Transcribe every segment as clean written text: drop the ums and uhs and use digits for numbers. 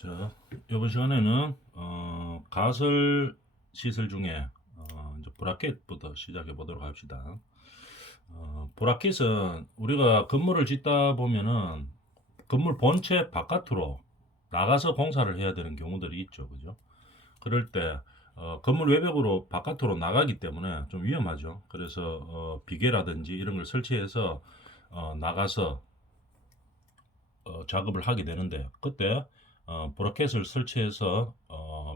자, 이번 시간에는 가설 시설 중에 이제 브라켓부터 시작해 보도록 합시다. 브라켓은 우리가 건물을 짓다 보면은 건물 본체 바깥으로 나가서 공사를 해야 되는 경우들이 있죠, 그죠? 그럴 때 건물 외벽으로 바깥으로 나가기 때문에 좀 위험하죠. 그래서 비계라든지 이런 걸 설치해서 나가서 작업을 하게 되는데 그때 브라켓을 설치해서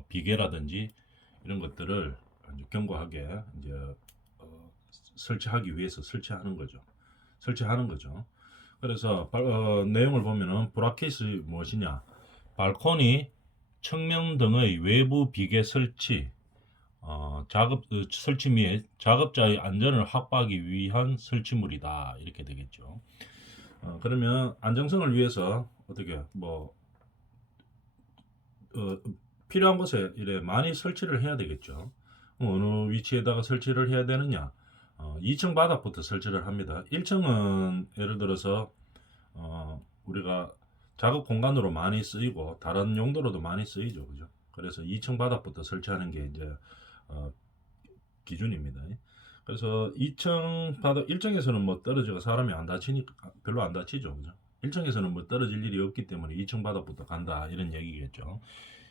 비계라든지 이런 것들을 이제 견고하게 이제 설치하기 위해서 설치하는 거죠. 그래서 내용을 보면은 브라켓이 무엇이냐? 발코니, 측면 등의 외부 비계 설치, 설치 및 작업자의 안전을 확보하기 위한 설치물이다. 이렇게 되겠죠. 그러면 안정성을 위해서 어떻게 어, 필요한 곳에 이래 많이 설치를 해야 되겠죠. 어느 위치에다가 설치를 해야 되느냐? 2층 바닥부터 설치를 합니다. 1층은 예를 들어서 우리가 작업 공간으로 많이 쓰이고 다른 용도로도 많이 쓰이죠, 그죠? 그래서 2층 바닥부터 설치하는 게 이제 어, 기준입니다. 그래서 2층 바닥 1층에서는 뭐 떨어져가 사람이 안 다치니까 별로 안 다치죠, 그죠? 1층에서는 뭐 떨어질 일이 없기 때문에 2층 바닥부터 간다 이런 얘기겠죠.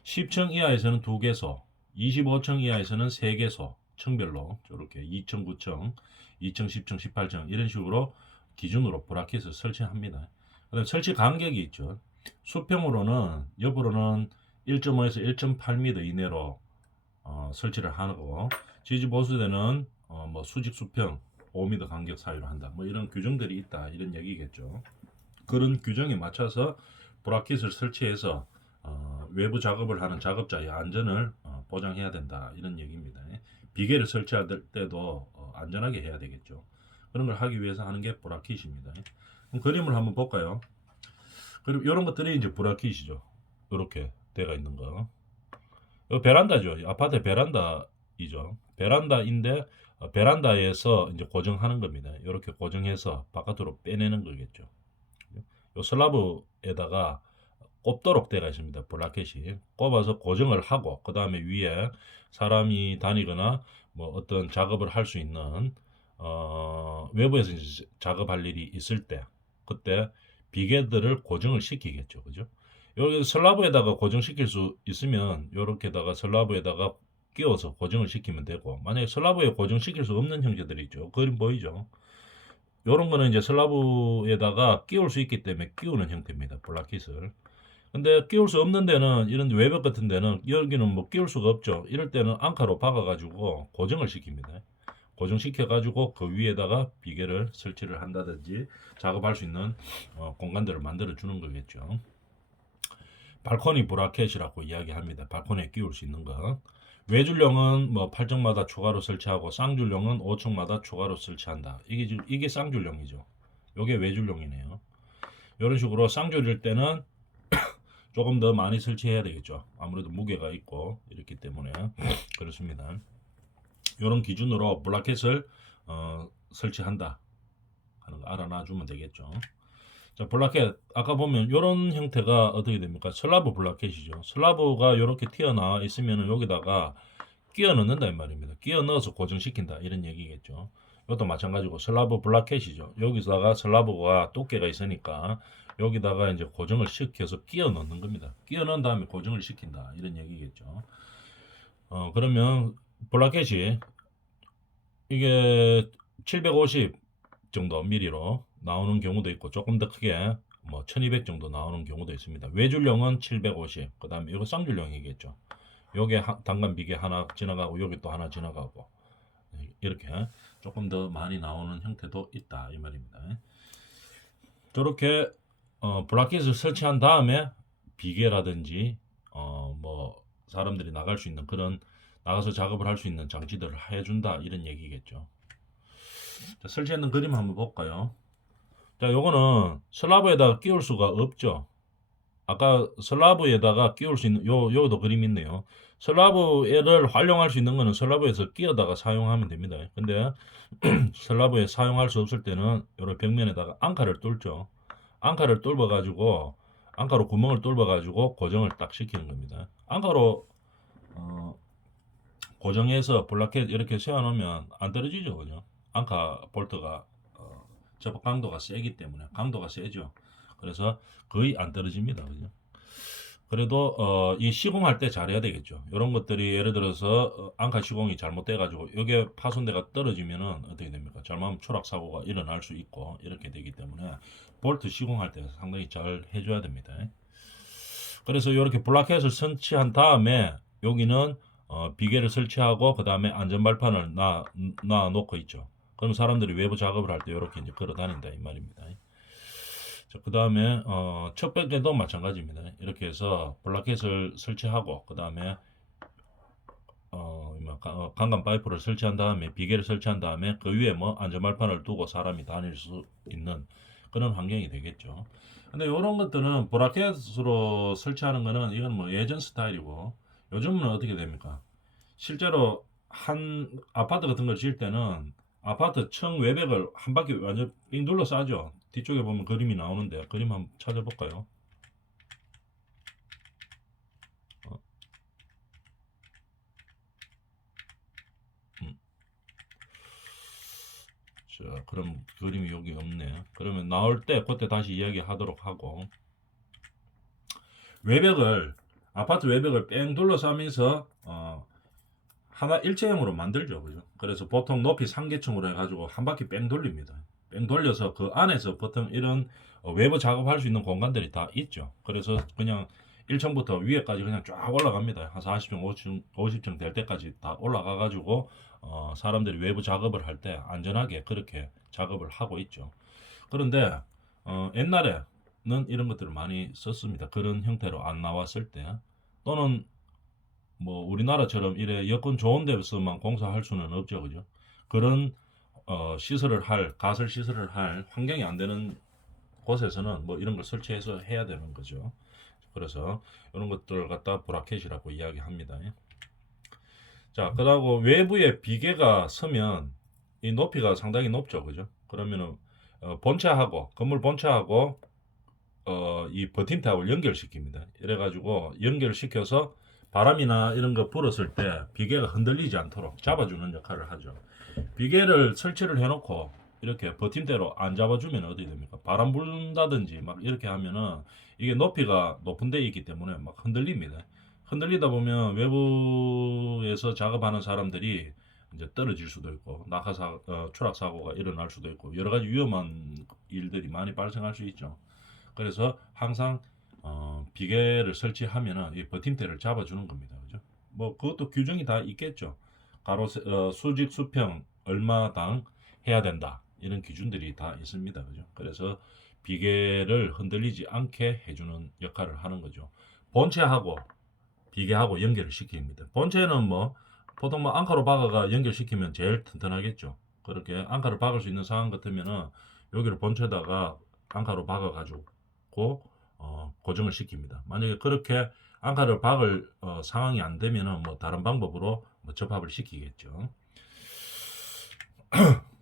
10층 이하에서는 2개소, 25층 이하에서는 3개소, 층별로 저렇게 2층, 9층, 2층, 10층, 18층 이런 식으로 기준으로 브라켓을 설치합니다. 그다음 설치 간격이 있죠. 수평으로는 옆으로는 1.5에서 1.8m 이내로 설치를 하고 지지 보수대는 뭐 수직 수평 5m 간격 사이로 한다. 뭐 이런 규정들이 있다 이런 얘기겠죠. 그런 규정에 맞춰서 브라켓을 설치해서 외부 작업을 하는 작업자의 안전을 보장해야 된다 이런 얘기입니다. 비계를 설치할 때도 안전하게 해야 되겠죠. 그런 걸 하기 위해서 하는 게 브라켓입니다. 그럼 그림을 한번 볼까요? 그리고 이런 것들이 이제 브라켓이죠. 이렇게 되어 있는 거. 이 베란다죠. 아파트 베란다이죠. 베란다인데 베란다에서 이제 고정하는 겁니다. 이렇게 고정해서 바깥으로 빼내는 거겠죠. 요 슬라브에다가 꼽도록 되어 있습니다. 브라켓이 꼽아서 고정을 하고 그 다음에 위에 사람이 다니거나 뭐 어떤 작업을 할 수 있는 외부에서 이제 작업할 일이 있을 때 그때 비계들을 고정을 시키겠죠, 그죠? 여기 슬라브에다가 고정시킬 수 있으면 이렇게다가 슬라브에다가 끼워서 고정을 시키면 되고 만약에 슬라브에 고정시킬 수 없는 형태들이 있죠. 그림 보이죠? 이런 거는 이제 슬라브에다가 끼울 수 있기 때문에 끼우는 형태입니다. 블라킷을. 근데 끼울 수 없는 데는 이런 외벽 같은 데는 여기는 뭐 끼울 수가 없죠. 이럴 때는 앙카로 박아가지고 고정을 시킵니다. 고정시켜가지고 그 위에다가 비계를 설치를 한다든지 작업할 수 있는 공간들을 만들어 주는 거겠죠. 발코니 브라켓이라고 이야기합니다. 발코니에 끼울 수 있는 거. 외줄용은 뭐 8층마다 추가로 설치하고 쌍줄용은 5층마다 추가로 설치한다. 이게 쌍줄용이죠. 이게 외줄용이네요. 이런 식으로 쌍줄일 때는 조금 더 많이 설치해야 되겠죠. 아무래도 무게가 있고 이렇기 때문에 그렇습니다. 이런 기준으로 브라켓을 설치한다 하는 거 알아놔 주면 되겠죠. 자, 블라켓 아까 보면 이런 형태가 어떻게 됩니까? 슬라브 블라켓이죠. 슬라브가 이렇게 튀어나와 있으면 여기다가 끼워 넣는다 이 말입니다. 끼워 넣어서 고정시킨다 이런 얘기겠죠. 이것도 마찬가지고 슬라브 블라켓이죠. 여기다가 슬라브가 두께가 있으니까 여기다가 이제 고정을 시켜서 끼워 넣는 겁니다. 끼워 넣은 다음에 고정을 시킨다 이런 얘기겠죠. 그러면 블라켓이 이게 750 정도 미리로 나오는 경우도 있고 조금 더 크게 뭐 1200 정도 나오는 경우도 있습니다. 외줄용은 750, 그 다음에 이거 쌍줄용이겠죠. 요게 단간 비계 하나 지나가고 여기 또 하나 지나가고 이렇게 조금 더 많이 나오는 형태도 있다 이 말입니다. 저렇게 브라켓을 설치한 다음에 비계라든지 뭐 사람들이 나갈 수 있는 그런 나가서 작업을 할 수 있는 장치들을 해준다 이런 얘기겠죠. 자, 설치했는 그림 한번 볼까요? 자, 요거는 슬라브에다가 끼울 수가 없죠. 아까 슬라브에다가 끼울 수 있는 요도 그림 있네요. 슬라브를 활용할 수 있는 거는 슬라브에서 끼어다가 사용하면 됩니다. 근데 슬라브에 사용할 수 없을 때는 요런 벽면에다가 앙카를 뚫죠. 앙카를 뚫어 가지고 안가로 구멍을 뚫어 가지고 고정을 딱 시키는 겁니다. 안가로 고정해서 볼라켓 이렇게 세워놓으면 안 떨어지죠, 그죠? 안카 볼트가 접합 강도가 세기 때문에 강도가 세죠. 그래서 거의 안 떨어집니다, 그죠? 그래도 이 시공할 때 잘해야 되겠죠. 이런 것들이 예를 들어서 안카 시공이 잘못돼 가지고 이게 파손대가 떨어지면은 어떻게 됩니까? 잘못하면 추락 사고가 일어날 수 있고 이렇게 되기 때문에 볼트 시공할 때 상당히 잘 해줘야 됩니다. 그래서 이렇게 블라켓을 설치한 다음에 여기는 비계를 설치하고 그 다음에 안전발판을 놔 놓고 있죠. 그럼 사람들이 외부 작업을 할 때 이렇게 이제 걸어 다닌다 이 말입니다. 자, 그 다음에 척벽에도 마찬가지입니다. 이렇게 해서 블라켓을 설치하고 그 다음에 강간 파이프를 설치한 다음에 비계를 설치한 다음에 그 위에 뭐 안전발판을 두고 사람이 다닐 수 있는 그런 환경이 되겠죠. 근데 이런 것들은 브라켓으로 설치하는 거는 이건 뭐 예전 스타일이고 요즘은 어떻게 됩니까? 실제로 한 아파트 같은 걸 지을 때는 아파트 층 외벽을 한 바퀴 완전 삥 둘러 싸죠. 뒤쪽에 보면 그림이 나오는데 그림 한번 찾아볼까요? 어, 음. 자, 그럼 그림이 여기 없네. 그러면 나올 때 그때 다시 이야기하도록 하고 외벽을 아파트 외벽을 뺑 둘러싸면서 하나 일체형으로 만들죠, 그죠? 그래서 보통 높이 상계층으로 해가지고 한 바퀴 뺑 돌립니다. 뺑 돌려서 그 안에서 보통 이런 외부 작업할 수 있는 공간들이 다 있죠. 그래서 그냥 1층부터 위에까지 그냥 쫙 올라갑니다. 한 40층, 50층 될 때까지 다 올라가가지고 사람들이 외부 작업을 할 때 안전하게 그렇게 작업을 하고 있죠. 그런데 옛날에는 이런 것들을 많이 썼습니다. 그런 형태로 안 나왔을 때 또는 뭐 우리나라처럼 이래 여건 좋은 데서만 공사할 수는 없죠, 그죠? 그런 시설을 할 가설 시설을 할 환경이 안 되는 곳에서는 뭐 이런 걸 설치해서 해야 되는 거죠. 그래서 이런 것들을 갖다 브라켓이라고 이야기합니다. 자, 그러고 외부에 비계가 서면 이 높이가 상당히 높죠, 그죠? 그러면은 본체하고 건물 본체하고 이 버팀탑을 연결시킵니다. 이래가지고 연결시켜서 바람이나 이런 거 불었을 때 비계가 흔들리지 않도록 잡아주는 역할을 하죠. 비계를 설치를 해놓고 이렇게 버팀대로 안 잡아주면 어떻게 됩니까? 바람 불다든지 막 이렇게 하면은 이게 높이가 높은 데 있기 때문에 막 흔들립니다. 흔들리다 보면 외부에서 작업하는 사람들이 이제 떨어질 수도 있고 추락 사고가 일어날 수도 있고 여러 가지 위험한 일들이 많이 발생할 수 있죠. 그래서 항상 비계를 설치하면은 이 버팀대를 잡아주는 겁니다. 그죠? 뭐 그것도 규정이 다 있겠죠. 수직 수평 얼마당 해야 된다. 이런 기준들이 다 있습니다. 그죠? 그래서 비계를 흔들리지 않게 해주는 역할을 하는 거죠. 본체하고 비계하고 연결을 시킵니다. 본체는 뭐 보통 뭐 앙카로 박아가 연결시키면 제일 튼튼하겠죠. 그렇게 앙카를 박을 수 있는 상황 같으면은 여기를 본체에다가 앙카로 박아가지고 고정을 시킵니다. 만약에 그렇게 앙카를 박을 상황이 안 되면은 뭐 다른 방법으로 뭐 접합을 시키겠죠.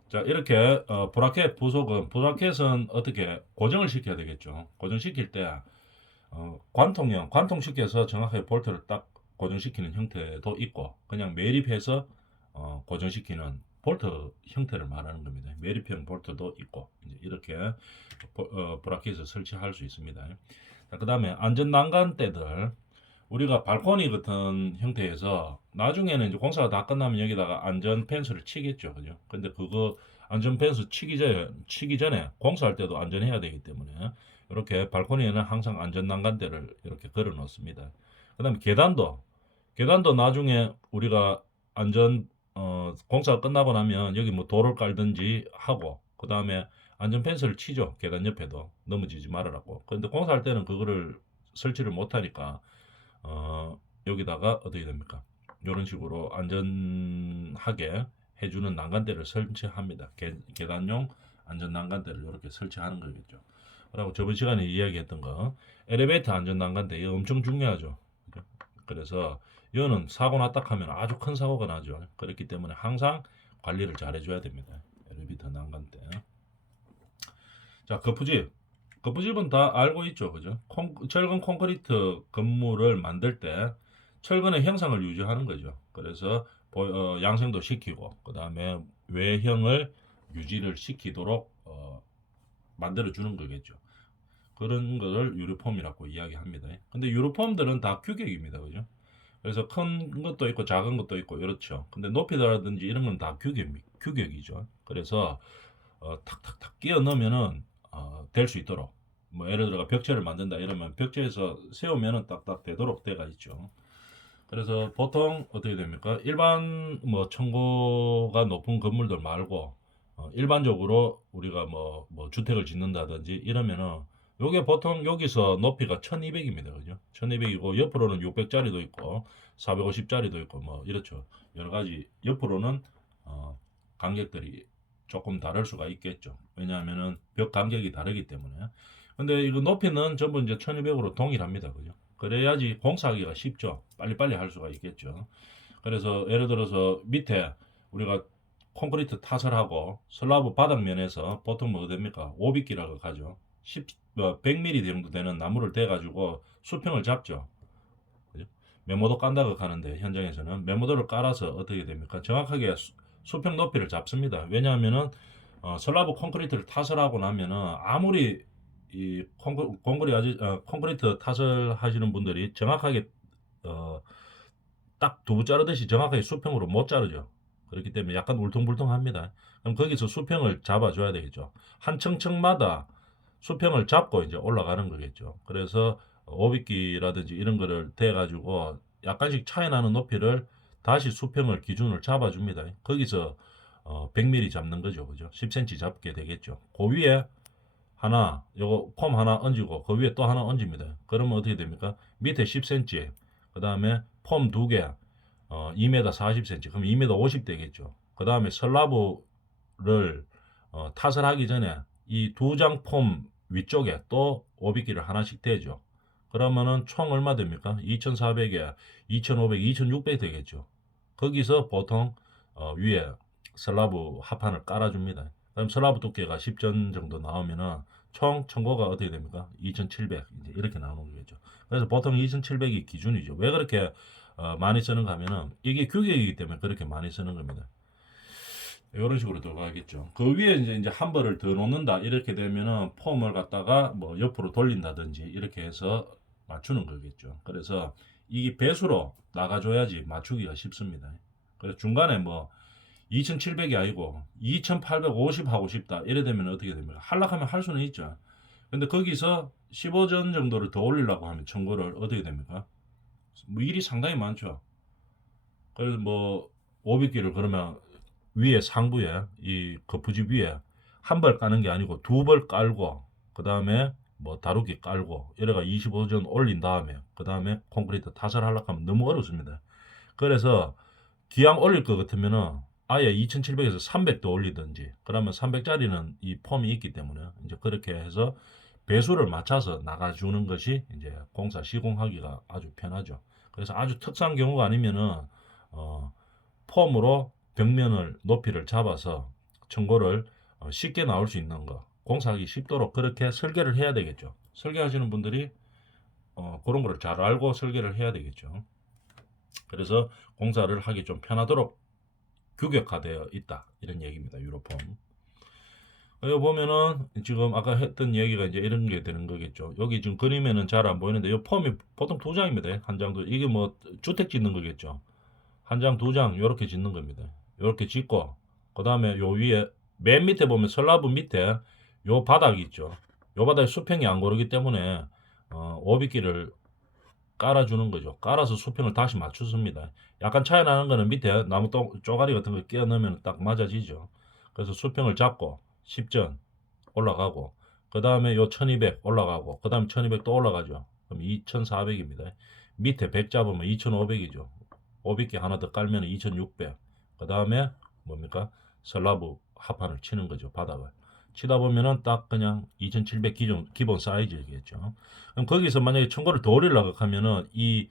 자, 이렇게 브라켓 부속은 브라켓은 어떻게 고정을 시켜야 되겠죠. 고정시킬 때 관통시켜서 정확하게 볼트를 딱 고정시키는 형태도 있고 그냥 매립해서 고정시키는 볼트 형태를 말하는 겁니다. 매립형 볼트도 있고 이렇게 브라켓을 설치할 수 있습니다. 그 다음에 안전 난간대들 우리가 발코니 같은 형태에서 나중에는 이제 공사가 다 끝나면 여기다가 안전 펜스를 치겠죠, 그죠? 근데 그거 안전 펜스 치기 전에 공사할 때도 안전해야 되기 때문에 이렇게 발코니에는 항상 안전 난간대를 이렇게 걸어 놓습니다. 그다음에 계단도 나중에 우리가 안전 공사가 끝나고 나면 여기 뭐 돌을 깔든지 하고 그다음에 안전 펜스를 치죠. 계단 옆에도 넘어지지 말으라고. 그런데 공사할 때는 그거를 설치를 못 하니까 여기다가 어떻게 됩니까? 이런 식으로 안전하게 해주는 난간대를 설치합니다. 계단용 안전 난간대를 이렇게 설치하는 거겠죠. 그리고 저번 시간에 이야기했던 거 엘리베이터 안전 난간대 이거 엄청 중요하죠. 그래서 이거는 사고 났다 하면 아주 큰 사고가 나죠. 그렇기 때문에 항상 관리를 잘 해줘야 됩니다. 엘리베이터 난간대. 자, 거푸집 거푸집은 다 알고 있죠, 그죠? 철근 콘크리트 건물을 만들 때 철근의 형상을 유지하는 거죠. 그래서 양생도 시키고 그 다음에 외형을 유지를 시키도록 만들어 주는 거겠죠. 그런 거를 유류폼이라고 이야기합니다. 근데 유류폼들은 다 규격입니다, 그죠? 그래서 큰 것도 있고 작은 것도 있고 이렇죠. 근데 높이라든지 이런 건 다 규격이죠. 그래서 탁탁탁 끼워 넣으면은 될 수 있도록 뭐 예를 들어 벽체를 만든다 이러면 벽체에서 세우면은 딱딱 되도록 돼가 있죠. 그래서 보통 어떻게 됩니까? 일반 뭐 층고가 높은 건물들 말고 일반적으로 우리가 뭐 주택을 짓는다든지 이러면은 요게 보통 여기서 높이가 1200입니다. 그죠? 1200이고 옆으로는 600짜리도 있고 450짜리도 있고 뭐 이렇죠. 여러 가지 옆으로는 간격들이 조금 다를 수가 있겠죠. 왜냐하면은 벽 간격이 다르기 때문에. 근데 이거 높이는 전부 이제 1200으로 동일합니다. 그죠? 그래야지 공사하기가 쉽죠. 빨리빨리 할 수가 있겠죠. 그래서 예를 들어서 밑에 우리가 콘크리트 타설하고 슬라브 바닥면에서 보통 뭐 됩니까? 오비끼라고 하죠. 100mm 정도 되는 나무를 대가지고 수평을 잡죠. 그죠? 메모도 깐다고 하는데 현장에서는 메모도를 깔아서 어떻게 됩니까? 정확하게 수평 높이를 잡습니다. 왜냐하면은 슬라브 콘크리트를 타설하고 나면은 아무리 이 콘크리트 타설 하시는 분들이 정확하게 딱 두부 자르듯이 정확하게 수평으로 못 자르죠. 그렇기 때문에 약간 울퉁불퉁합니다. 그럼 거기서 수평을 잡아줘야 되겠죠. 한 층층마다 수평을 잡고 이제 올라가는 거겠죠. 그래서 오비끼라든지 이런 거를 대가지고 약간씩 차이 나는 높이를 다시 수평을 기준을 잡아줍니다. 거기서 100mm 잡는 거죠. 그죠? 10cm 잡게 되겠죠. 그 위에 하나, 요거 폼 하나 얹고 그 위에 또 하나 얹습니다. 그러면 어떻게 됩니까? 밑에 10cm, 그 다음에 폼 두 개, 2m 40cm, 그럼 2m 50 되겠죠. 그 다음에 슬라브를 타설하기 전에 이 두 장 폼 위쪽에 또 오비끼를 하나씩 대죠. 그러면은 총 얼마 됩니까? 2400에 2500, 2600 되겠죠. 거기서 보통 위에 슬라브 합판을 깔아줍니다. 그럼 슬라브 두께가 10전 정도 나오면은 총 청고가 어떻게 됩니까? 2700 이제 이렇게 나오는 거겠죠. 그래서 보통 2700이 기준이죠. 왜 그렇게 많이 쓰는가 하면은 이게 규격이기 때문에 그렇게 많이 쓰는 겁니다. 이런 식으로 들어가겠죠. 그 위에 이제 한 벌을 더 놓는다 이렇게 되면은 폼을 갖다가 뭐 옆으로 돌린다든지 이렇게 해서 맞추는 거겠죠. 그래서 이 배수로 나가줘야지 맞추기가 쉽습니다. 그래서 중간에 뭐 2700이 아니고 2850 하고 싶다 이래 되면 어떻게 됩니까? 할락하면 할 수는 있죠. 근데 거기서 15전 정도를 더 올리려고 하면 청구를 어떻게 됩니까? 뭐 일이 상당히 많죠. 그래서 뭐 500개를 그러면 위에 상부에 이 거푸집 위에 한 벌 까는 게 아니고 두 벌 깔고 그 다음에 뭐 다루기 깔고 이래가 25전 올린 다음에 그 다음에 콘크리트 타설하려고 하면 너무 어렵습니다. 그래서 기왕 올릴 것 같으면은 아예 2700에서 300도 올리든지 그러면 300짜리는 이 폼이 있기 때문에 이제 그렇게 해서 배수를 맞춰서 나가주는 것이 이제 공사 시공하기가 아주 편하죠. 그래서 아주 특수한 경우가 아니면은 폼으로 벽면을 높이를 잡아서 청고를 쉽게 나올 수 있는 거 공사하기 쉽도록 그렇게 설계를 해야 되겠죠. 설계하시는 분들이 그런 거를 잘 알고 설계를 해야 되겠죠. 그래서 공사를 하기 좀 편하도록 규격화되어 있다 이런 얘기입니다. 유로폼. 여기 보면은 지금 아까 했던 얘기가 이제 이런 게 되는 거겠죠. 여기 지금 그림에는 잘 안 보이는데 이 폼이 보통 두 장입니다. 한 장도 이게 뭐 주택 짓는 거겠죠. 한 장, 두 장 이렇게 짓는 겁니다. 이렇게 짓고 그 다음에 요 위에 맨 밑에 보면 슬라브 밑에 요 바닥이 있죠. 요 바닥에 수평이 안 고르기 때문에 오비끼를 깔아주는 거죠. 깔아서 수평을 다시 맞추습니다. 약간 차이 나는 거는 밑에 나무 쪼가리 같은 거 끼워 넣으면 딱 맞아지죠. 그래서 수평을 잡고 10전 올라가고 그 다음에 요 1200 올라가고 그 다음에 1200 또 올라가죠. 그럼 2400입니다. 밑에 100 잡으면 2500이죠. 500개 하나 더 깔면 2600. 그 다음에 뭡니까? 슬라브 합판을 치는 거죠. 바닥을. 치다 보면은 딱 그냥 2700 기본 사이즈겠죠. 그럼 거기서 만약에 청고를 더 올리려고 하면은 이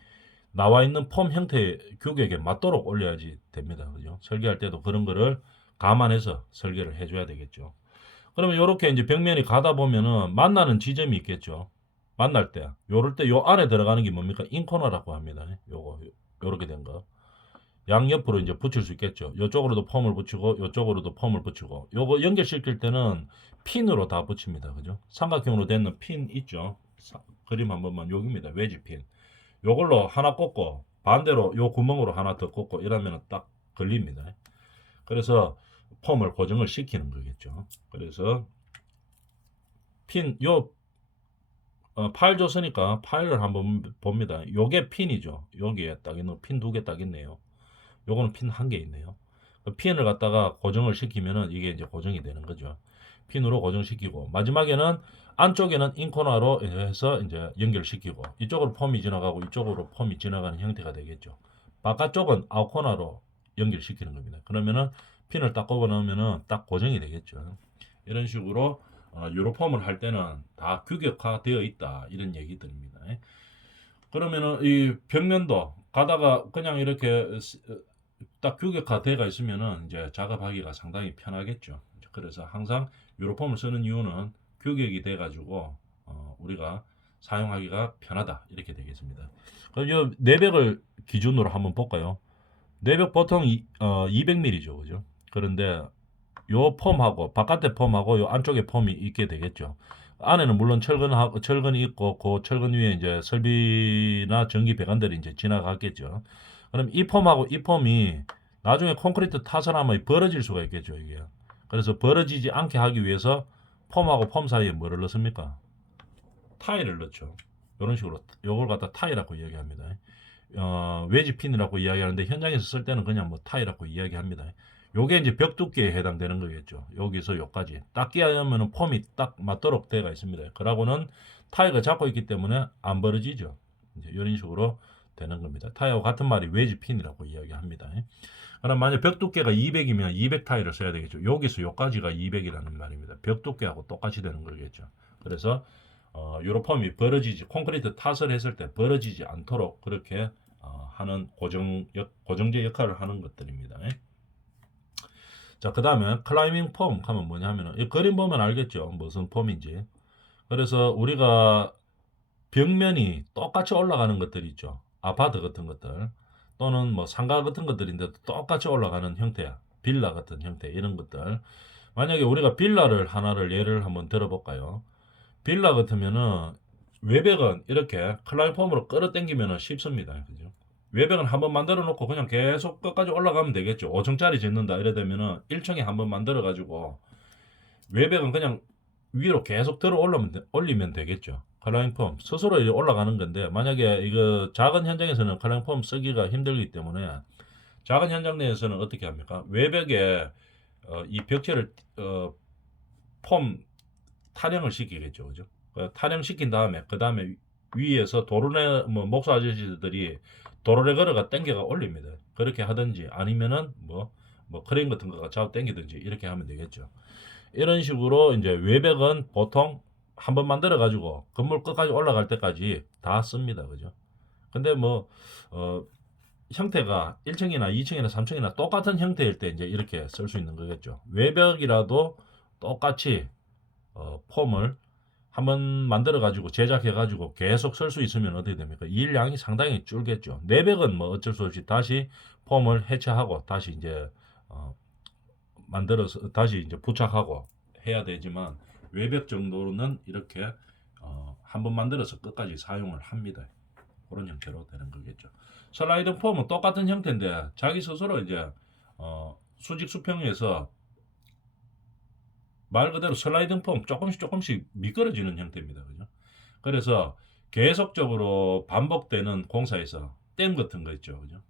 나와 있는 폼 형태의 규격에 맞도록 올려야지 됩니다. 그죠? 설계할 때도 그런 거를 감안해서 설계를 해줘야 되겠죠. 그러면 요렇게 이제 벽면이 가다 보면은 만나는 지점이 있겠죠. 만날 때. 요럴 때 요 안에 들어가는 게 뭡니까? 인코너라고 합니다. 요렇게 된 거. 양옆으로 이제 붙일 수 있겠죠. 요쪽으로도 펌을 붙이고 요쪽으로도 펌을 붙이고 요거 연결시킬 때는 핀으로 다 붙입니다. 그죠? 삼각형으로 되는 핀 있죠. 그림 한 번만 여기입니다. 외지 핀. 요걸로 하나 꽂고 반대로 요 구멍으로 하나 더 꽂고 이러면 딱 걸립니다. 그래서 펌을 고정을 시키는 거겠죠. 그래서 핀요 파일 줬으니까 파일을 한번 봅니다. 요게 핀이죠. 여기에 딱 있는 핀 두 개 딱 있네요. 요거는 핀 한 개 있네요. 그 핀을 갖다가 고정을 시키면은 이게 이제 고정이 되는 거죠. 핀으로 고정시키고 마지막에는 안쪽에는 인코너로 해서 이제 연결시키고 이쪽으로 폼이 지나가고 이쪽으로 폼이 지나가는 형태가 되겠죠. 바깥쪽은 아웃코너로 연결시키는 겁니다. 그러면은 핀을 딱 꼽아 넣으면은 딱 고정이 되겠죠. 이런 식으로 유로폼을 할 때는 다 규격화되어 있다 이런 얘기들입니다. 그러면은 이 벽면도 가다가 그냥 이렇게 딱 규격화되어 있으면은 이제 작업하기가 상당히 편하겠죠. 그래서 항상 유로폼을 쓰는 이유는 규격이 돼 가지고 우리가 사용하기가 편하다 이렇게 되겠습니다. 그럼 이 내벽을 기준으로 한번 볼까요? 내벽 보통 200mm죠, 그죠? 그런데 요 폼하고 바깥에 폼하고 요 안쪽에 폼이 있게 되겠죠. 안에는 물론 철근이 있고 그 철근 위에 이제 설비나 전기 배관들이 이제 지나가겠죠. 그럼 이 폼하고 이 폼이 나중에 콘크리트 타설하면 벌어질 수가 있겠죠, 이게. 그래서 벌어지지 않게 하기 위해서 폼하고 폼 사이에 뭐를 넣습니까? 타일을 넣죠. 이런 식으로 요걸 갖다 타일이라고 이야기합니다. 외지 핀이라고 이야기하는데 현장에서 쓸 때는 그냥 뭐 타일이라고 이야기합니다. 요게 이제 벽 두께에 해당되는 거겠죠. 여기서 요까지 딱 끼하면은 폼이 딱 맞도록 되어 있습니다. 그러고는 타일을 잡고 있기 때문에 안 벌어지죠. 이제 이런 식으로 되는 겁니다. 타일과 같은 말이 외지 핀이라고 이야기합니다. 그럼 만약 벽 두께가 200이면 200 타일을 써야 되겠죠. 여기서 요까지가 200이라는 말입니다. 벽 두께하고 똑같이 되는 거겠죠. 그래서 유로폼이 벌어지지 콘크리트 탓을 했을 때 벌어지지 않도록 그렇게 하는 고정제 역할을 하는 것들입니다. 자, 그 다음에 클라이밍 폼 하면 뭐냐면은 이 그림 보면 알겠죠. 무슨 폼인지. 그래서 우리가 벽면이 똑같이 올라가는 것들 있죠. 아파트 같은 것들 또는 뭐 상가 같은 것들인데 똑같이 올라가는 형태야. 빌라 같은 형태 이런 것들. 만약에 우리가 빌라를 하나를 예를 한번 들어볼까요? 빌라 같으면은 외벽은 이렇게 클라이폼으로 끌어당기면 쉽습니다. 그죠? 외벽은 한번 만들어 놓고 그냥 계속 끝까지 올라가면 되겠죠. 5층짜리 짓는다 이래 되면은 1층에 한번 만들어 가지고 외벽은 그냥 위로 계속 들어 올리면 되겠죠. 클라이폼 스스로 이제 올라가는 건데 만약에 이거 작은 현장에서는 클라이폼 쓰기가 힘들기 때문에 작은 현장 내에서는 어떻게 합니까? 외벽에 이 벽체를 폼 타령을 시키겠죠, 그죠? 타령 시킨 다음에 그 다음에 위에서 도로내 뭐 목수 아저씨들이 도로에 걸어가 땡겨가 올립니다. 그렇게 하든지 아니면은 뭐 크레인 같은 거가 잡아 당기든지 이렇게 하면 되겠죠. 이런 식으로 이제 외벽은 보통 한번 만들어 가지고 건물 끝까지 올라갈 때까지 다 씁니다, 그죠? 근데 뭐 형태가 1층이나 2층이나 3층이나 똑같은 형태일 때 이제 이렇게 쓸 수 있는 거겠죠. 외벽이라도 똑같이 폼을 한번 만들어 가지고 제작해 가지고 계속 쓸 수 있으면 어떻게 됩니까? 일량이 상당히 줄겠죠. 내벽은 뭐 어쩔 수 없이 다시 폼을 해체하고 다시 이제 만들어서 다시 이제 부착하고 해야 되지만 외벽 정도는 이렇게 한번 만들어서 끝까지 사용을 합니다. 그런 형태로 되는 거겠죠. 슬라이딩 폼은 똑같은 형태인데 자기 스스로 이제 수직 수평에서 말 그대로 슬라이딩 폼 조금씩 미끄러지는 형태입니다. 그죠? 그래서 계속적으로 반복되는 공사에서 댐 같은 거 있죠. 그죠?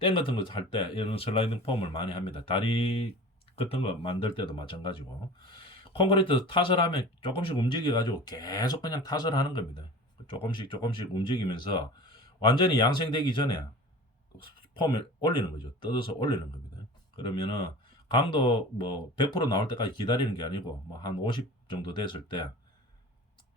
댐 같은 거 할 때 이런 슬라이딩 폼을 많이 합니다. 다리 같은 거 만들 때도 마찬가지고. 콘크리트 탓을 하면 조금씩 움직여 가지고 계속 그냥 탓을 하는 겁니다. 조금씩 움직이면서 완전히 양생되기 전에 폼을 올리는 거죠. 뜯어서 올리는 겁니다. 그러면은 강도 뭐 100% 나올 때까지 기다리는 게 아니고 뭐 한 50 정도 됐을 때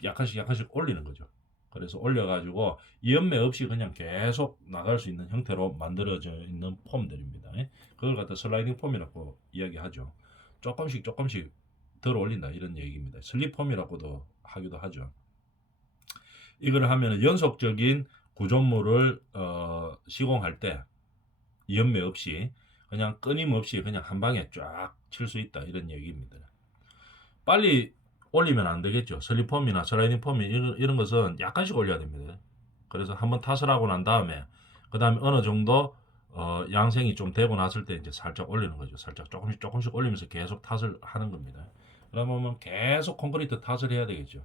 약간씩 올리는 거죠. 그래서 올려가지고 이연매 없이 그냥 계속 나갈 수 있는 형태로 만들어져 있는 폼들입니다. 그걸 갖다 슬라이딩 폼이라고 이야기하죠. 조금씩 덜 올린다 이런 얘기입니다. 슬립폼이라고도 하기도 하죠. 이걸 하면 연속적인 구조물을 시공할 때 연매 없이 그냥 끊임없이 그냥 한 방에 쫙 칠 수 있다 이런 얘기입니다. 빨리 올리면 안 되겠죠. 슬립폼이나 슬라이딩 폼이 이런 것은 약간씩 올려야 됩니다. 그래서 한번 탓을 하고 난 다음에 그 다음에 어느 정도 양생이 좀 되고 났을 때 이제 살짝 올리는 거죠. 살짝 조금씩 올리면서 계속 탓을 하는 겁니다. 그러면 계속 콘크리트 탓을 해야 되겠죠.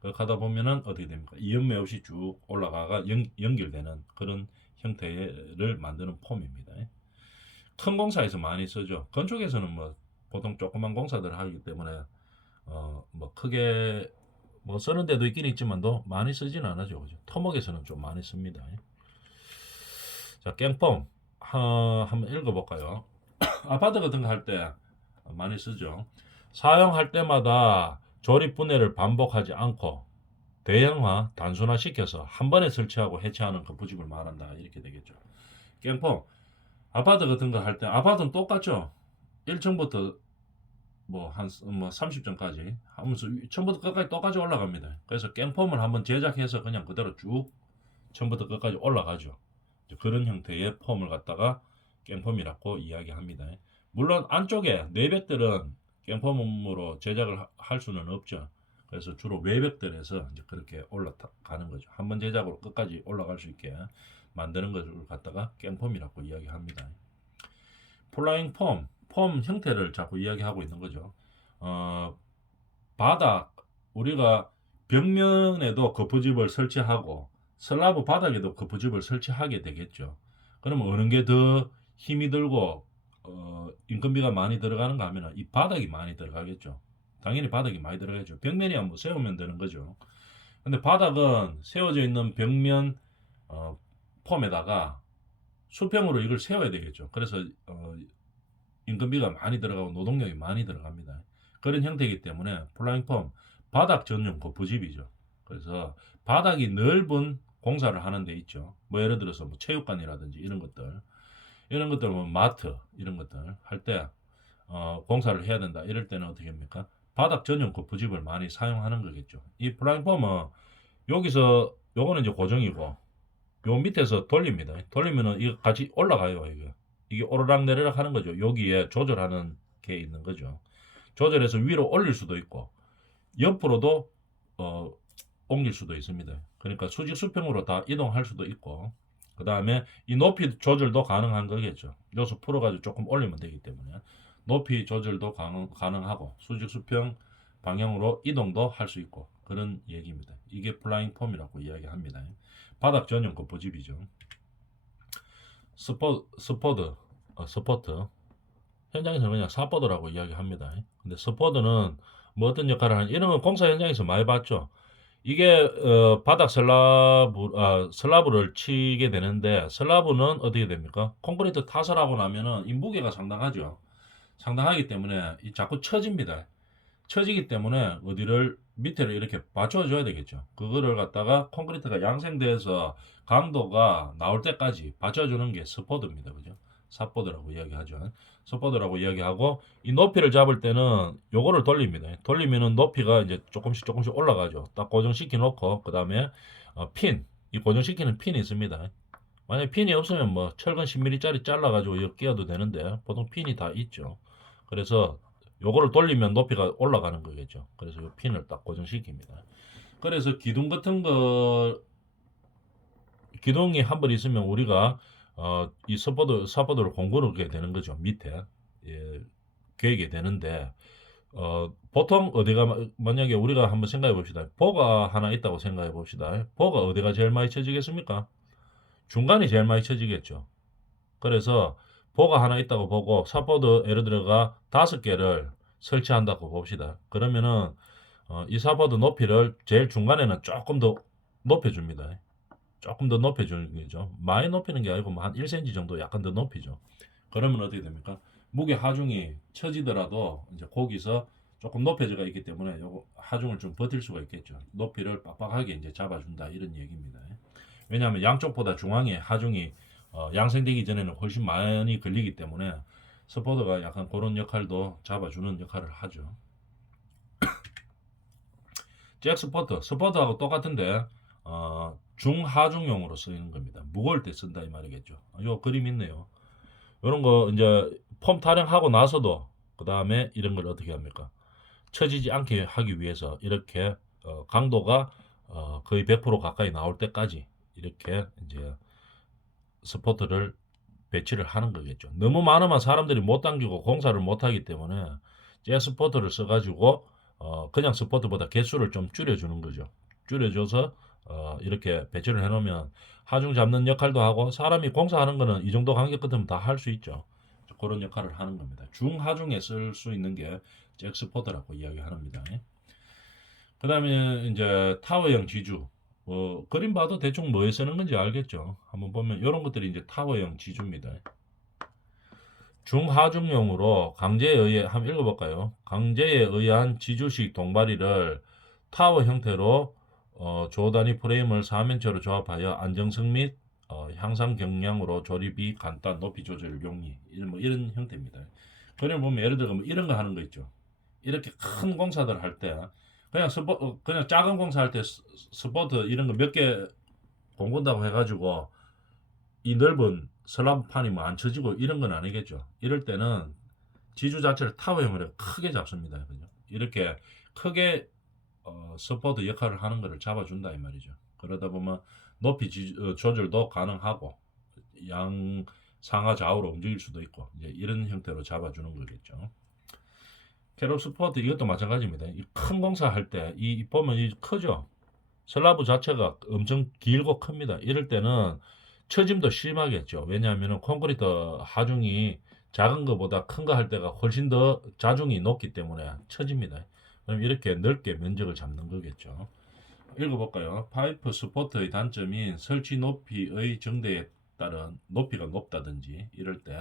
그렇게 하다 보면은 어떻게 됩니까? 이연매 없이 쭉 올라가가 연결되는 그런 형태를 만드는 폼입니다. 큰 공사에서 많이 쓰죠. 건축에서는 뭐 보통 조그만 공사들 하기 때문에 뭐 크게 뭐 쓰는 데도 있긴 있지만도 많이 쓰지는 않아죠. 그죠? 토목에서는 좀 많이 씁니다. 자, 깽폼 한번 읽어볼까요? 아파트 같은 거 할 때 많이 쓰죠. 사용할 때마다 조립 분해를 반복하지 않고 대형화, 단순화 시켜서 한 번에 설치하고 해체하는 그 부집을 말한다. 이렇게 되겠죠. 깽폼 아파트 같은 거 할 때 아파트는 똑같죠. 1층부터 뭐 한 30층까지 하면서 처음부터 끝까지 똑같이 올라갑니다. 그래서 깽폼을 한번 제작해서 그냥 그대로 쭉 처음부터 끝까지 올라가죠. 그런 형태의 폼을 갖다가 깽폼이라고 이야기합니다. 물론 안쪽에 내벽들은 깽폼으로 제작을 할 수는 없죠. 그래서 주로 외벽들에서 이제 그렇게 올라가는 거죠. 한번 제작으로 끝까지 올라갈 수 있게 만드는 것을 갖다가 깽폼이라고 이야기합니다. 플라잉 폼 형태를 자꾸 이야기하고 있는 거죠. 바닥 우리가 벽면에도 거푸집을 설치하고 슬라브 바닥에도 거푸집을 설치하게 되겠죠. 그러면 어느 게 더 힘이 들고 인건비가 많이 들어가는가 하면 이 바닥이 많이 들어가겠죠. 당연히 바닥이 많이 들어가죠. 벽면이 한번 세우면 되는 거죠. 근데 바닥은 세워져 있는 벽면 폼에다가 수평으로 이걸 세워야 되겠죠. 그래서 인건비가 많이 들어가고 노동력이 많이 들어갑니다. 그런 형태이기 때문에 플라잉 폼 바닥 전용 거푸집이죠. 그래서 바닥이 넓은 공사를 하는 데 있죠. 뭐 예를 들어서 뭐 체육관이라든지 이런 것들 뭐 마트 이런 것들 할 때 공사를 해야 된다. 이럴 때는 어떻게 합니까? 바닥 전용 거푸집을 많이 사용하는 거겠죠. 이 플라잉 폼은 여기서 요거는 이제 고정이고 요 밑에서 돌립니다. 돌리면은 이거 같이 올라가요. 이게 오르락 내리락 하는 거죠. 여기에 조절하는 게 있는 거죠. 조절해서 위로 올릴 수도 있고 옆으로도 옮길 수도 있습니다. 그러니까 수직 수평으로 다 이동할 수도 있고 그 다음에 이 높이 조절도 가능한 거겠죠. 요소 풀어가지고 조금 올리면 되기 때문에 높이 조절도 가능하고 수직 수평 방향으로 이동도 할 수 있고 그런 얘기입니다. 이게 플라잉 폼이라고 이야기합니다. 바닥 전용 거푸집이죠. 스포트 현장에서는 그냥 사포드라고 이야기합니다. 근데 스포드는 뭐 어떤 역할을 하는 이런 건 공사 현장에서 많이 봤죠. 이게 바닥 슬라브를 치게 되는데 슬라브는 어떻게 됩니까? 콘크리트 타설 하고 나면은 이 무게가 상당하죠. 상당하기 때문에 이 자꾸 처집니다. 처지기 때문에 어디를 밑에를 이렇게 받쳐줘야 되겠죠. 그거를 갖다가 콘크리트가 양생돼서 강도가 나올 때까지 받쳐주는 게 스포드입니다. 그죠? 사포드라고 이야기하죠. 스포드라고 이야기하고 이 높이를 잡을 때는 요거를 돌립니다. 돌리면은 높이가 이제 조금씩 올라가죠. 딱 고정시켜 놓고 그 다음에 이 고정시키는 핀이 있습니다. 만약에 핀이 없으면 뭐 철근 10mm짜리 잘라가지고 이거 끼워도 되는데 보통 핀이 다 있죠. 그래서 요거를 돌리면 높이가 올라가는 거겠죠. 그래서 이 핀을 딱 고정시킵니다. 그래서 기둥 같은 거 기둥이 한 번 있으면 우리가 이 사포드를 공구르게 되는 거죠. 밑에 괴게 되는데 보통 어디가 만약에 우리가 한번 생각해 봅시다. 보가 하나 있다고 생각해 봅시다. 보가 어디가 제일 많이 쳐지겠습니까? 중간이 제일 많이 쳐지겠죠. 그래서 보가 하나 있다고 보고 사포드 예를 들어가 5개를 설치한다고 봅시다. 그러면은 이 사포드 높이를 제일 중간에는 조금 더 높여줍니다. 조금 더 높여주는 거죠. 많이 높이는 게 아니고 한 1cm 정도 약간 더 높이죠. 그러면 어떻게 됩니까? 무게 하중이 처지더라도 이제 거기서 조금 높여져가 있기 때문에 요거 하중을 좀 버틸 수가 있겠죠. 높이를 빡빡하게 이제 잡아준다 이런 얘기입니다. 왜냐하면 양쪽보다 중앙에 하중이 양생되기 전에는 훨씬 많이 걸리기 때문에 스포더가 약간 그런 역할도 잡아주는 역할을 하죠. 잭스포터, 스포터하고 똑같은데 중하중용으로 쓰이는 겁니다. 무거울 때 쓴다 이 말이겠죠. 요 그림 있네요. 이런 거 이제 폼 타령하고 나서도 그 다음에 이런 걸 어떻게 합니까? 처지지 않게 하기 위해서 이렇게 강도가 거의 100% 가까이 나올 때까지 이렇게 이제 스포트를 배치를 하는 거겠죠. 너무 많으면 사람들이 못 당기고 공사를 못 하기 때문에 제 스포트를 써가지고 그냥 스포트보다 개수를 좀 줄여주는 거죠. 줄여줘서 이렇게 배치를 해놓으면 하중 잡는 역할도 하고 사람이 공사하는 거는 이 정도 간격 같으면 다 할 수 있죠. 그런 역할을 하는 겁니다. 중하중에 쓸 수 있는 게 잭스포트라고 이야기합니다. 그 다음에 이제 타워형 지주. 그림 봐도 대충 뭐에 쓰는 건지 알겠죠. 한번 보면 이런 것들이 이제 타워형 지주입니다. 중하중용으로 강제에 의해 한번 읽어볼까요? 강제에 의한 지주식 동바리를 타워 형태로 조 단위 프레임을 4면체로 조합하여 안정성 및 향상 경량으로 조립이 간단, 높이 조절 용이 이런 형태입니다. 그림 보면 예를 들어 뭐 이런 거 하는 거 있죠. 이렇게 큰 공사들 할 때 그냥 작은 공사할 때 스포트 이런 거 몇 개 공군다고 해가지고 이 넓은 슬람판이 뭐 안 쳐지고 이런 건 아니겠죠. 이럴 때는 지주 자체를 타워형으로 크게 잡습니다. 그죠? 이렇게 크게 서포트 역할을 하는 것을 잡아준다 이 말이죠. 그러다 보면 높이 조절도 가능하고 양 상하 좌우로 움직일 수도 있고 이제 이런 형태로 잡아주는 거겠죠. 캐럿 스포트 이것도 마찬가지입니다. 이 큰 공사 할 때 이 보면 이 크죠. 슬라브 자체가 엄청 길고 큽니다. 이럴 때는 처짐도 심하겠죠. 왜냐하면 콘크리트 하중이 작은 것보다 큰 거 할 때가 훨씬 더 자중이 높기 때문에 처집니다. 그럼 이렇게 넓게 면적을 잡는 거겠죠. 읽어볼까요? 파이프 스포트의 단점인 설치 높이의 정대에 따른 높이가 높다든지 이럴 때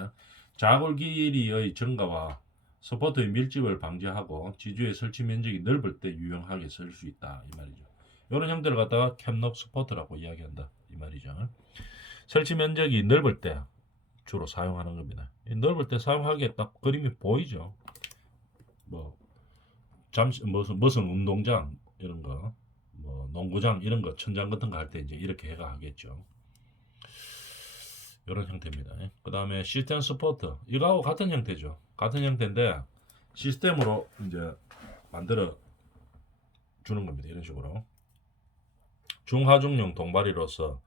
자굴 길이의 증가와 스포트의 밀집을 방지하고 지주의 설치 면적이 넓을 때 유용하게 쓸 수 있다 이 말이죠. 이런 형태를 갖다가 캠럽 스포트라고 이야기한다 이 말이죠. 설치 면적이 넓을 때 주로 사용하는 겁니다. 넓을 때 사용하기에 딱 그림이 보이죠. 뭐 잠시 무슨 운동장 이런 거, 뭐 농구장 이런 거 천장 같은 거 할 때 이제 이렇게 해가 하겠죠. 이런 형태입니다. 그 다음에 시스템 스포트 이거하고 같은 형태죠. 같은 형태인데 시스템으로 이제 만들어 주는 겁니다. 이런 식으로 중하중용 동바리로서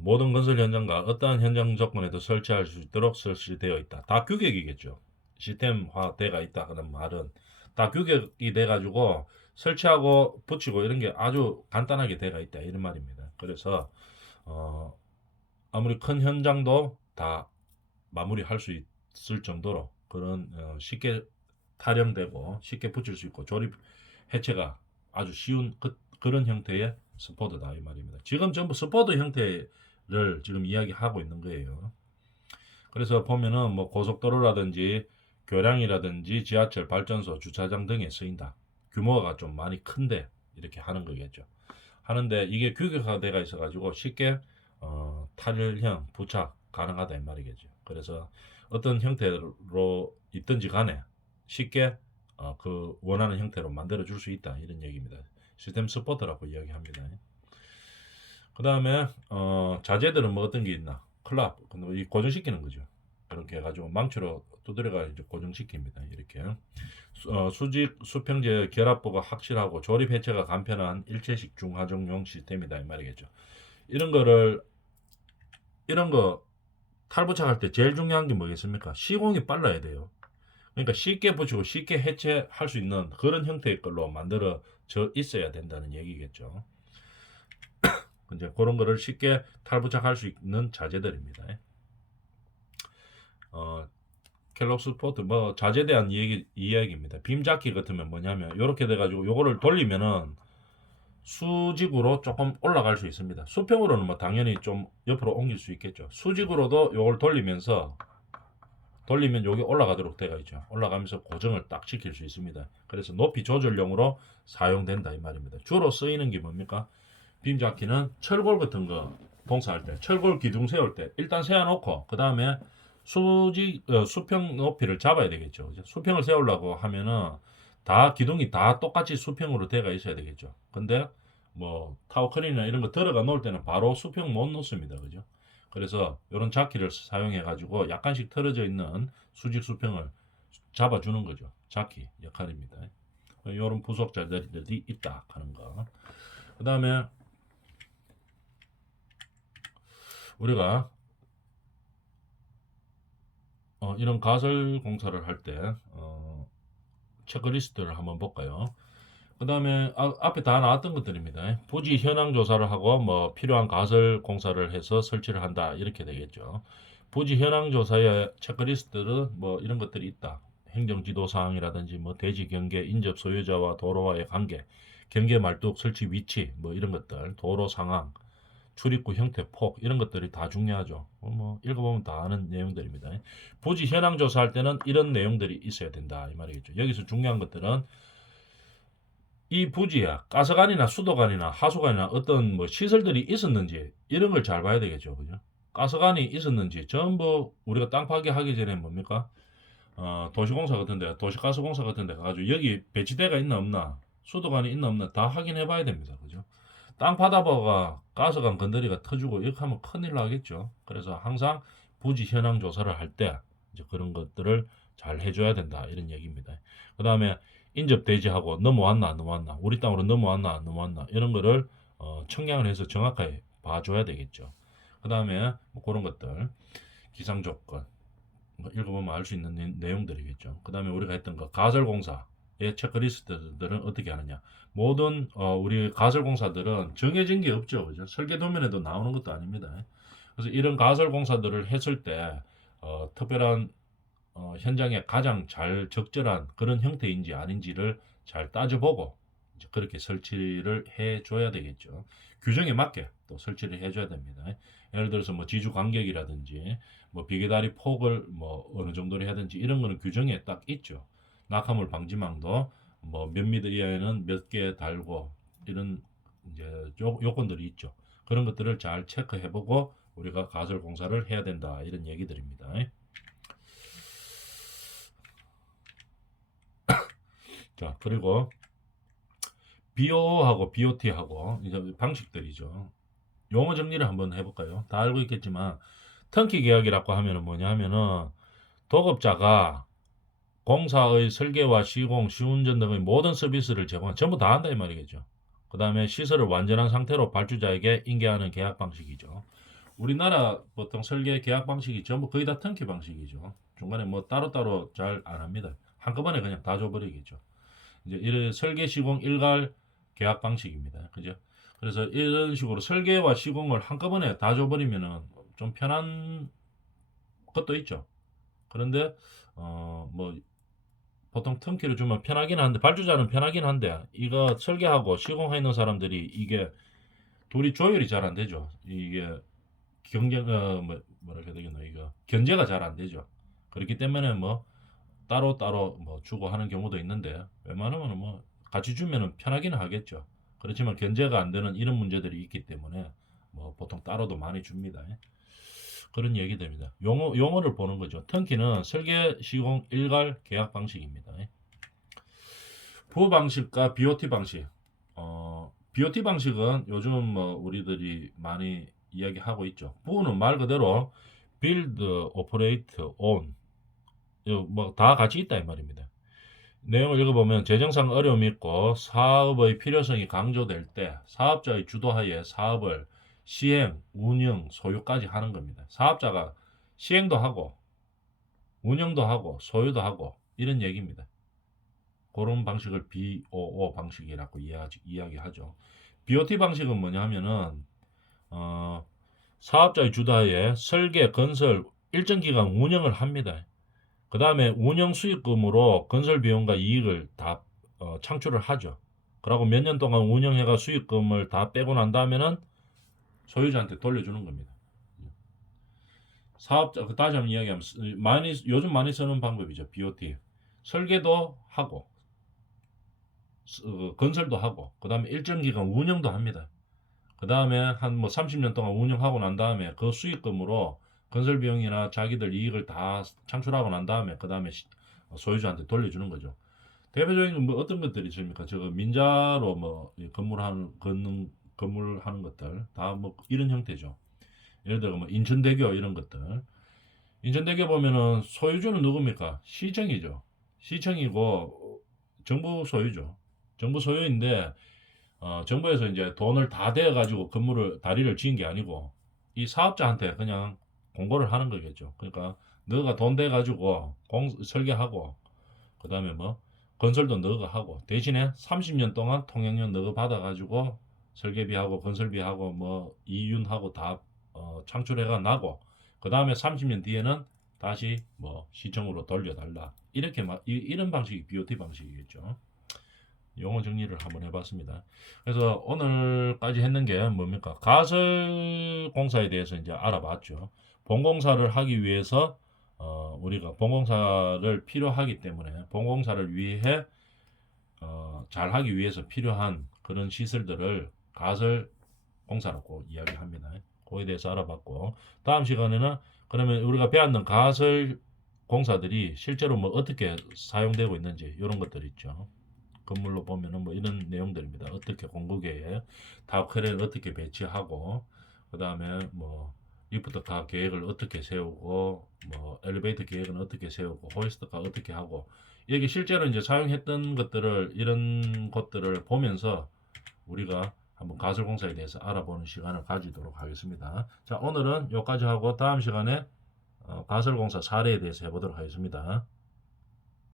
모든 건설 현장과 어떠한 현장 조건에도 설치할 수 있도록 설치되어 있다. 다 규격이겠죠. 시스템화되어 있다 그런 말은 다 규격이 돼가지고 설치하고 붙이고 이런 게 아주 간단하게 되어 있다 이런 말입니다. 그래서 아무리 큰 현장도 다 마무리할 수 있을 정도로 그런 쉽게 타령되고 쉽게 붙일 수 있고 조립 해체가 아주 쉬운 그런 형태의 스포드다 이 말입니다. 지금 전부 스포드 형태를 지금 이야기하고 있는 거예요. 그래서 보면은 뭐 고속도로라든지 교량이라든지 지하철, 발전소, 주차장 등에 쓰인다. 규모가 좀 많이 큰데 이렇게 하는 거겠죠. 하는데 이게 규격화되어 있어가지고 쉽게 탈형 부착 가능하다 이 말이겠죠. 그래서 어떤 형태로 있든지 간에 쉽게 그 원하는 형태로 만들어 줄 수 있다 이런 얘기입니다. 시스템 스포트라고 이야기합니다. 그 다음에 자재들은 뭐 어떤 게 있나? 클랍, 이 고정시키는 거죠. 이렇게 해가지고 망치로 두드려가 이제 고정시킵니다. 이렇게 수직 수평제 결합부가 확실하고 조립 해체가 간편한 일체식 중하중용 시스템이다 이 말이겠죠. 이런 거 탈부착할 때 제일 중요한 게 뭐겠습니까? 시공이 빨라야 돼요. 그러니까 쉽게 붙이고 쉽게 해체할 수 있는 그런 형태의 걸로 만들어져 있어야 된다는 얘기겠죠. 이제 그런 거를 쉽게 탈부착할 수 있는 자재들입니다. 켈록스 포트 뭐 자재에 대한 이야기입니다. 빔자키 같으면 뭐냐면 이렇게 돼가지고 요거를 돌리면은 수직으로 조금 올라갈 수 있습니다. 수평으로는 뭐 당연히 좀 옆으로 옮길 수 있겠죠. 수직으로도 요걸 돌리면 여기 올라가도록 되어 있죠. 올라가면서 고정을 딱 시킬 수 있습니다. 그래서 높이 조절용으로 사용된다 이 말입니다. 주로 쓰이는 게 뭡니까? 빔자키는 철골 같은 거 봉사할 때, 철골 기둥 세울 때 일단 세워놓고 그 다음에 수평 높이를 잡아야 되겠죠. 수평을 세우려고 하면은 다 기둥이 다 똑같이 수평으로 돼가 있어야 되겠죠. 근데 뭐 타워크린이나 이런 거 들어가 놓을 때는 바로 수평 못 놓습니다. 그죠? 그래서 이런 자키를 사용해 가지고 약간씩 틀어져 있는 수직 수평을 잡아주는 거죠. 자키 역할입니다. 이런 부속자들이 있다 하는 거. 그 다음에 우리가 이런 가설 공사를 할 때 체크리스트를 한번 볼까요? 그 다음에 앞에 다 나왔던 것들입니다. 부지 현황 조사를 하고 뭐 필요한 가설 공사를 해서 설치를 한다 이렇게 되겠죠. 부지 현황 조사의 체크리스트는 뭐 이런 것들이 있다. 행정지도 사항이라든지 뭐 대지 경계, 인접 소유자와 도로와의 관계, 경계 말뚝 설치 위치 뭐 이런 것들, 도로 상황, 출입구 형태, 폭 이런 것들이 다 중요하죠. 뭐 읽어보면 다 아는 내용들입니다. 부지 현황 조사할 때는 이런 내용들이 있어야 된다 이 말이겠죠. 여기서 중요한 것들은 이 부지에 가스관이나 수도관이나 하수관이나 어떤 뭐 시설들이 있었는지 이런 걸 잘 봐야 되겠죠. 그죠? 가스관이 있었는지 전부 우리가 땅 파괴하기 전에 뭡니까? 도시공사 같은 데, 도시가스공사 같은 데 가가지고 여기 배치대가 있나 없나, 수도관이 있나 없나 다 확인해 봐야 됩니다. 그죠? 땅 파다보가 가스관 건드리가 터지고 이렇게 하면 큰일 나겠죠. 그래서 항상 부지 현황 조사를 할 때 이제 그런 것들을 잘 해줘야 된다 이런 얘기입니다. 그 다음에 인접 대지하고 넘어왔나 안 넘어왔나, 우리 땅으로 넘어왔나 안 넘어왔나 이런 거를 청량을 해서 정확하게 봐줘야 되겠죠. 그 다음에 뭐 그런 것들 기상 조건 뭐 읽어보면 알 수 있는 내용들이겠죠. 그 다음에 우리가 했던 거 가설공사의 체크리스트들은 어떻게 하느냐. 모든 우리 가설공사들은 정해진 게 없죠. 그죠? 설계도면에도 나오는 것도 아닙니다. 그래서 이런 가설공사들을 했을 때 특별한 현장에 가장 잘 적절한 그런 형태인지 아닌지를 잘 따져보고 이제 그렇게 설치를 해줘야 되겠죠. 규정에 맞게 또 설치를 해줘야 됩니다. 예를 들어서 뭐 지주 간격이라든지 뭐 비계다리 폭을 뭐 어느 정도로 해야 되는지 이런 거는 규정에 딱 있죠. 낙하물 방지망도 뭐 몇 미터 이하에는 몇 개 달고 이런 이제 요건들이 있죠. 그런 것들을 잘 체크해보고 우리가 가설 공사를 해야 된다 이런 얘기들입니다. 자, 그리고 BO하고 BOT하고 이제 방식들이죠. 용어 정리를 한번 해볼까요? 다 알고 있겠지만 턴키 계약이라고 하면은 뭐냐 하면은 도급자가 공사의 설계와 시공, 시운전 등의 모든 서비스를 제공한 전부 다 한다 이 말이겠죠. 그 다음에 시설을 완전한 상태로 발주자에게 인계하는 계약 방식이죠. 우리나라 보통 설계 계약 방식이 전부 거의 다 턴키 방식이죠. 중간에 뭐 따로따로 잘 안 합니다. 한꺼번에 그냥 다 줘버리겠죠. 이제 이런 설계 시공 일괄 계약 방식입니다. 그죠? 그래서 이런 식으로 설계와 시공을 한꺼번에 다 줘버리면은 좀 편한 것도 있죠. 그런데 뭐 보통 턴키를 주면 편하긴 한데 발주자는 편하긴 한데 이거 설계하고 시공하는 사람들이 이게 둘이 조율이 잘 안 되죠. 이게 경쟁 뭐라 해야 되겠노 이거 견제가 잘 안 되죠. 그렇기 때문에 뭐 따로 뭐 주고 하는 경우도 있는데 웬만하면 뭐 같이 주면은 편하기는 하겠죠. 그렇지만 견제가 안 되는 이런 문제들이 있기 때문에 뭐 보통 따로도 많이 줍니다. 그런 얘기됩니다. 용어를 보는 거죠. 턴키는 설계 시공 일괄 계약 방식입니다. 부호 방식과 BOT 방식. BOT 방식은 요즘 뭐 우리들이 많이 이야기하고 있죠. 부호는 말 그대로 build, operate, own 뭐 다 같이 있다 이 말입니다. 내용을 읽어보면 재정상 어려움이 있고 사업의 필요성이 강조될 때 사업자의 주도하에 사업을 시행, 운영, 소유까지 하는 겁니다. 사업자가 시행도 하고 운영도 하고 소유도 하고 이런 얘기입니다. 그런 방식을 BOO 방식이라고 이야기하죠. BOT 방식은 뭐냐 하면은 사업자의 주도하에 설계, 건설, 일정 기간 운영을 합니다. 그 다음에 운영 수익금으로 건설 비용과 이익을 다 창출을 하죠. 그리고 몇 년 동안 운영해가 수익금을 다 빼고 난 다음에는 소유자한테 돌려주는 겁니다. 사업자 다시 한번 이야기하면 요즘 많이 쓰는 방법이죠. BOT 설계도 하고 건설도 하고 그 다음에 일정 기간 운영도 합니다. 그 다음에 한 뭐 30년 동안 운영하고 난 다음에 그 수익금으로 건설 비용이나 자기들 이익을 다 창출하고 난 다음에 그 다음에 소유주한테 돌려주는 거죠. 대표적인 뭐 어떤 것들이 있습니까? 저거 민자로 뭐 건물 하는 것들 다 뭐 이런 형태죠. 예를 들어 뭐 인천대교 이런 것들. 인천대교 보면은 소유주는 누굽니까? 시청이죠. 시청이고 정부 소유죠. 정부 소유인데 정부에서 이제 돈을 다 대어 가지고 건물을 다리를 지은 게 아니고 이 사업자한테 그냥 공고를 하는 거겠죠. 그러니까 너가 돈 대 가지고 설계하고 그다음에 뭐 건설도 너가 하고 대신에 30년 동안 통행료 너가 받아 가지고 설계비하고 건설비하고 뭐 이윤하고 다 창출해가 나고 그다음에 30년 뒤에는 다시 뭐 시청으로 돌려달라. 이렇게 이런 방식이 BOT 방식이겠죠. 용어 정리를 한번 해봤습니다. 그래서 오늘까지 했는 게 뭡니까? 가설 공사에 대해서 이제 알아봤죠. 본공사를 하기 위해서 우리가 본공사를 필요하기 때문에 본공사를 위해 잘 하기 위해서 필요한 그런 시설들을 가설 공사라고 이야기합니다. 그거에 대해서 알아봤고 다음 시간에는 그러면 우리가 배웠는 가설 공사들이 실제로 뭐 어떻게 사용되고 있는지 이런 것들 있죠. 건물로 보면은 뭐 이런 내용들입니다. 어떻게 공급계에 타워크레인을 어떻게 배치하고 그 다음에 뭐 리프트카 계획을 어떻게 세우고 뭐 엘리베이터 계획은 어떻게 세우고 호이스트카 어떻게 하고 여기 실제로 이제 사용했던 것들을 이런 것들을 보면서 우리가 한번 가설공사에 대해서 알아보는 시간을 가지도록 하겠습니다. 자, 오늘은 여기까지 하고 다음 시간에 가설공사 사례에 대해서 해보도록 하겠습니다.